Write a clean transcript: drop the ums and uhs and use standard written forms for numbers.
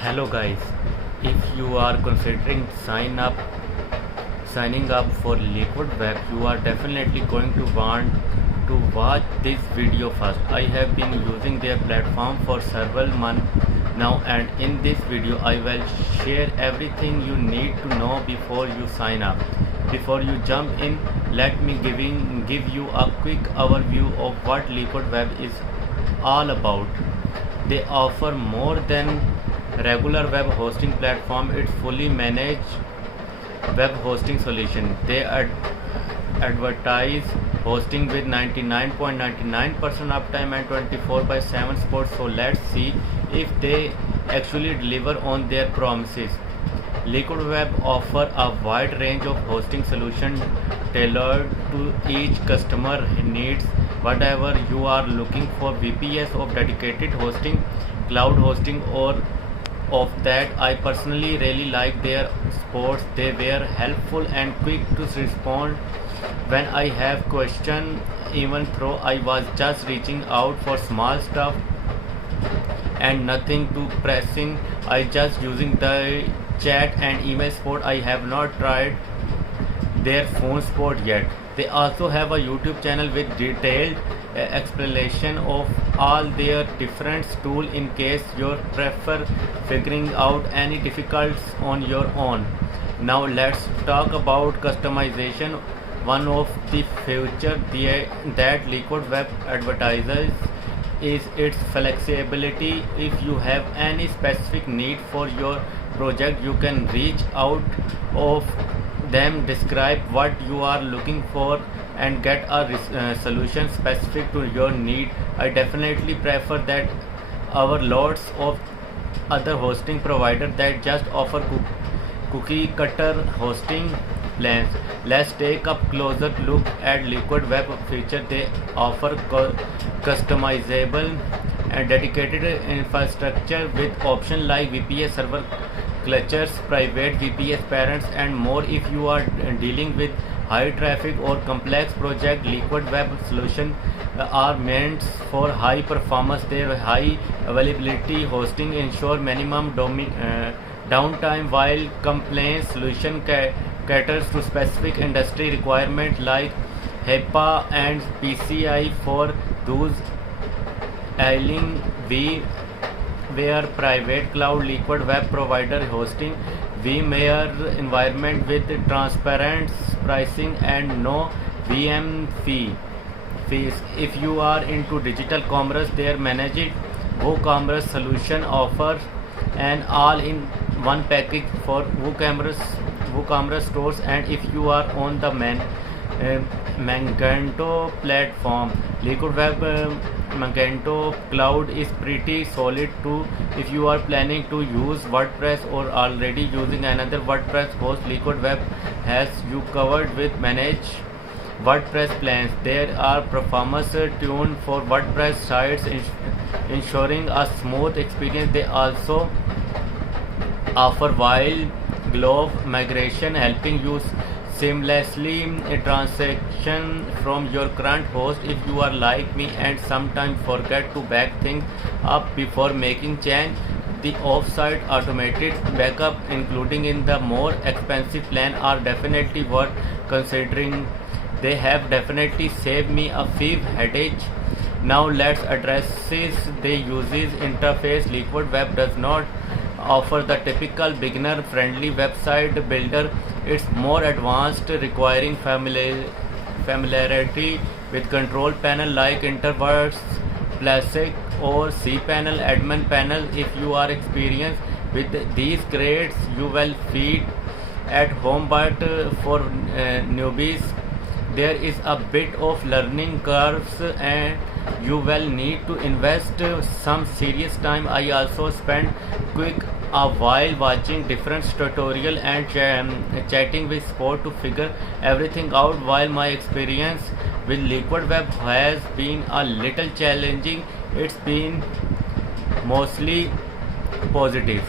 Hello guys, if you are considering signing up for Liquid Web, you are definitely going to want to watch this video first. I have been using their platform for several months now, and in this video I will share everything you need to know before you sign up. Before you jump in, let me give you a quick overview of what Liquid Web is all about. They offer more than regular web hosting platform. It's fully managed web hosting solution. They advertise hosting with 99.99% uptime and 24/7 support. So let's see if they actually deliver on their promises. Liquid Web offer a wide range of hosting solutions tailored to each customer needs. Whatever you are looking for, VPS of dedicated hosting, cloud hosting, or of that, I personally really like their supports. They were helpful and quick to respond when I have questions, even though I was just reaching out for small stuff and nothing too pressing. I just using the chat and email support. I have not tried their phone support yet. They also have a YouTube channel with detailed explanation of all their different tools in case you prefer figuring out any difficulties on your own. Now let's talk about customization. One of the features that Liquid Web advertises is its flexibility. If you have any specific need for your project, you can reach out of them, describe what you are looking for, and get a solution specific to your need. I definitely prefer that our lots of other hosting providers that just offer cookie cutter hosting plans. Let's take a closer look at Liquid Web feature. They offer customizable and dedicated infrastructure with options like VPS server clusters, private VPS parents, and more. If you are dealing with high traffic or complex project, Liquid Web solutions are meant for high performance. Their high availability hosting ensure minimum downtime, while compliance solution caters to specific industry requirements like HIPAA and PCI. For those ailing where private cloud, Liquid Web provider hosting VMware environment with transparent pricing and no VM fees. If you are into digital commerce, their managed WooCommerce solution offers an all-in-one package for WooCommerce stores. And if you are on the Magento platform, Liquid Web Magento Cloud is pretty solid too. If you are planning to use WordPress or already using another WordPress host, Liquid Web has you covered with managed WordPress plans. There are performance tuned for WordPress sites, ensuring a smooth experience. They also offer white glove migration, helping you seamlessly transition from your current host. If you are like me and sometimes forget to back things up before making change, the off-site automated backup, including in the more expensive plan, are definitely worth considering. They have definitely saved me a few headaches. Now let's address the user interface. Liquid Web does not offer the typical beginner-friendly website builder. It's more advanced, requiring familiarity with control panel like Interface Classic or cPanel Admin Panel. If you are experienced with these grades, you will feel at home, but for newbies, there is a bit of learning curves and you will need to invest some serious time. I also spent a while watching different tutorial and chatting with support to figure everything out. While my experience with Liquid Web has been a little challenging, it's been mostly positive.